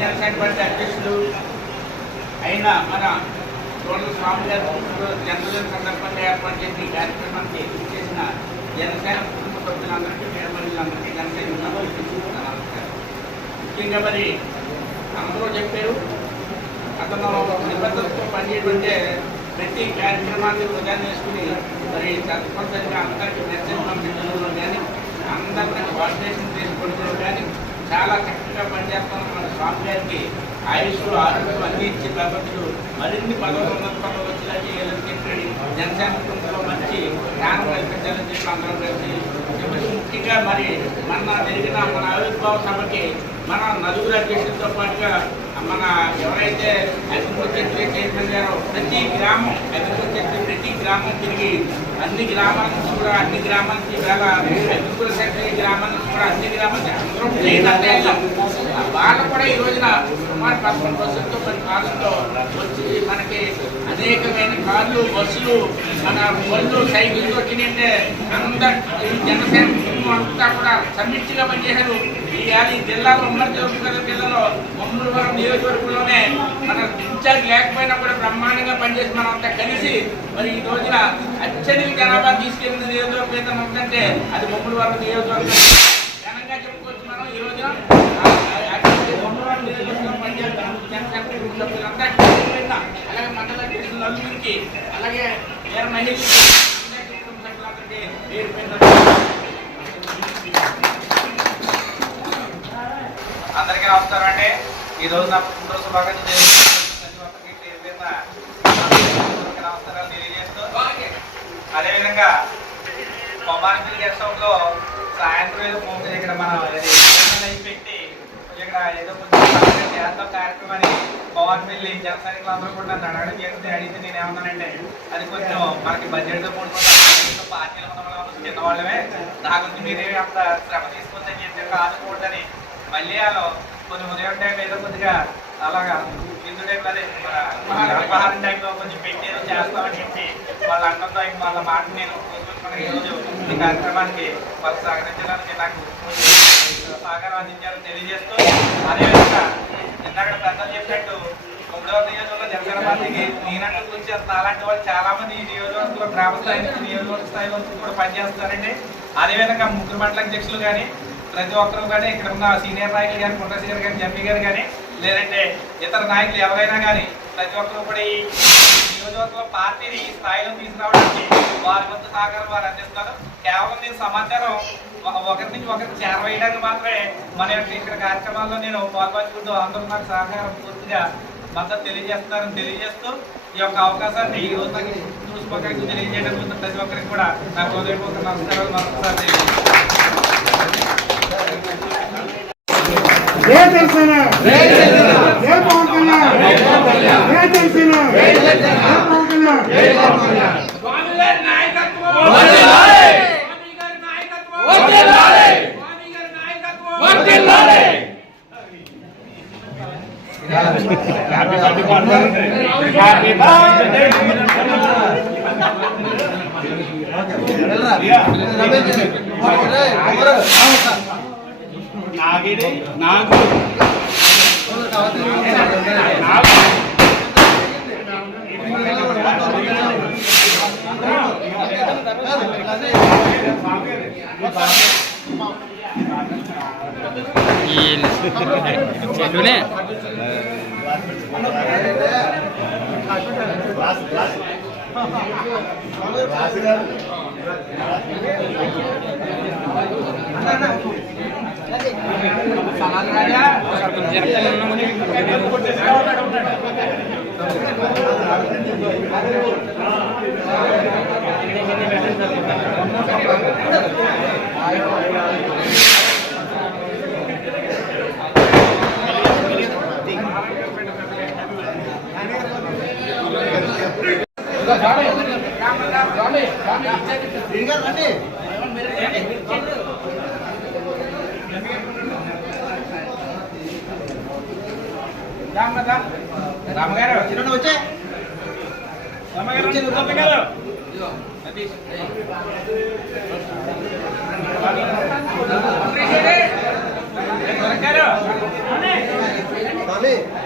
Janasena party అధ్యక్షులు అయిన మన తోటల స్వామి గారి జన్మదిన సందర్భంగా ఏర్పాటు చేసిన ఈ కార్యక్రమానికి చేసిన జనసేన కుటుంబ సభ్యులందరికీ పేరుమరులందరికీ జనసేన నమస్కారం. ముఖ్యంగా మరి అందరూ చెప్పారు, అతను నిబద్ధతతో పనిచేయడంటే ప్రతి కార్యక్రమాన్ని వృధా చేసుకుని మరి తప్పనిసరిగా అందరికీ మెసేజ్ పంపించడంలో కానీ అందరినీ కోఆర్డినేషన్ చేసుకోవడంలో కానీ చాలా చక్కగా పనిచేస్తున్న మన స్వామి గారికి ఆయుష్ ఆరోగ్యం అన్ని ఇచ్చి ప్రపంచులు మరిన్ని పదవులు వచ్చేలా చేయాలని చెప్పి జనసేన కుటుంబంలో మంచి జ్ఞానం కల్పించాలని చెప్పి అందరం కలిసి ముఖ్యంగా మరి మన జరిగిన మన ఆవిర్భావ సభకి మన నలుగురు అధ్యక్షులతో పాటుగా మన ఎవరైతే అగ్రికల్చర్ చైర్మన్ గారో ప్రతి గ్రామం అగ్రికల్చర్ ప్రతి గ్రామం తిరిగి అన్ని గ్రామాల నుంచి కూడా అన్ని గ్రామాలకి ఇవాళ అగ్రికల్చర్ సెక్రటరీ గ్రామాల నుంచి కూడా అన్ని గ్రామాలకి అందరూ వాళ్ళు కూడా ఈ రోజున సుమారు 11% మరి కార్లతో వచ్చి మనకి అనేకమైన కార్లు బస్సులు మన బళ్ళు సైకిల్తో తినంటే అందరు జనసేన అంతా కూడా సమిష్టిగా పనిచేశారు. ఈ జిల్లాలో ఉమ్మడి జిల్లాలో మమ్మూరువరం నియోజకవర్గంలోనే మన ఇన్ఛార్జ్ లేకపోయినా కూడా బ్రహ్మాండంగా పనిచేసి మనం అంతా కలిసి మరి ఈ రోజున అత్యధిక జనాభా తీసుకెళ్లిన నియోజకవర్గం ఉందంటే అది మమ్మూరువరం నియోజకవర్గం ఘనంగా చెప్పుకోవచ్చు. మనం ఈ రోజున మమ్మూరువరం నియోజకవర్గంలో పనిచేస్తున్నాం జనసేన సభ్యులందరికీ అలాగే మండల అధ్యక్షులు నలుగురికి అలాగే వేరే మహిళలకి కుటుంబ సభ్యులందరికీ పేరు అందరికీ నమస్కారం అండి. ఈరోజు నా పుట్టినరోజు శుభాకాంక్షలు నమస్కారాలు తెలియజేస్తూ అదేవిధంగా కొమ్మానిపల్లి గెస్ట్ హౌస్ లో సాయంత్రం ఏదో ఇక్కడ మనం పెట్టి ఇక్కడ ఏదో కొంచెం చేస్తాం కార్యక్రమాన్ని కొమ్మానిపల్లి జన సైనికులు అందరూ కూడా నన్ను అడగడం జరిగింది. అడిగితే నేను ఏమన్నానంటే అది కొంచెం మనకి బడ్జెట్తో కూడుకున్న పార్టీలు ఉన్న చిన్నవాళ్ళమే నా గురించి మీరే అంత శ్రమ తీసుకుందని చెప్పి ఆదుకోవద్దని మళ్ళీ వాళ్ళు కొంచెం ఉదయం టైం ఏదో కొద్దిగా అలాగా హిందూ టైం అదే అల్పాహారం టైంలో కొంచెం పెట్టి ఏదో చేస్తామని చెప్పి వాళ్ళ అన్నంతో వాళ్ళ మాట నేను ఈరోజు ఈ కార్యక్రమానికి వాళ్ళు సహకరించడానికి నాకు సహకారం అందించాలని తెలియజేస్తూ అదేవిధంగా ఇందాక పెద్దలు చెప్పినట్టు 3వ నియోజకవర్గంలో జనసేన పార్టీకి నేనంటూ గురించి అలాంటి వాళ్ళు చాలా మంది ఈ నియోజకవర్గంలో గ్రామ స్థాయి నుంచి నియోజకవర్గ స్థాయి వరకు కూడా పనిచేస్తారండి. అదేవిధంగా ముగ్గురు మండల అధ్యక్షులు కానీ ప్రతి ఒక్కరు కానీ ఇక్కడ ఉన్న సీనియర్ నాయకులు కానీ కొండసి గారు కానీ జంపీ గారు కానీ లేదంటే ఇతర నాయకులు ఎవరైనా కానీ ప్రతి ఒక్కరు కూడా ఈ నియోజకవర్గంలో పార్టీని ఈ స్థాయిలో తీసుకురావడానికి వారి వంతు సహకారం వారు అందిస్తున్నారు. కేవలం నేను సమాచారం ఒకరి నుంచి ఒకరికి చేరవేయడానికి మాత్రమే మన యొక్క ఇక్కడ కార్యక్రమాల్లో నేను పాల్పంచుకుంటూ అందరూ నాకు సహకారం పూర్తిగా మద్దతు తెలియజేస్తున్నారని తెలియజేస్తూ ఈ యొక్క అవకాశాన్ని ఈ రోజు నాకు శుభాకాంక్షలు తెలియజేయడం ప్రతి ఒక్కరికి కూడా నాకు హృదయపూర్వక నమస్కారాలు మరొకసారి తెలియజేస్తాను. నాకు చెట్టునే రామగారు వచ్చే Ready?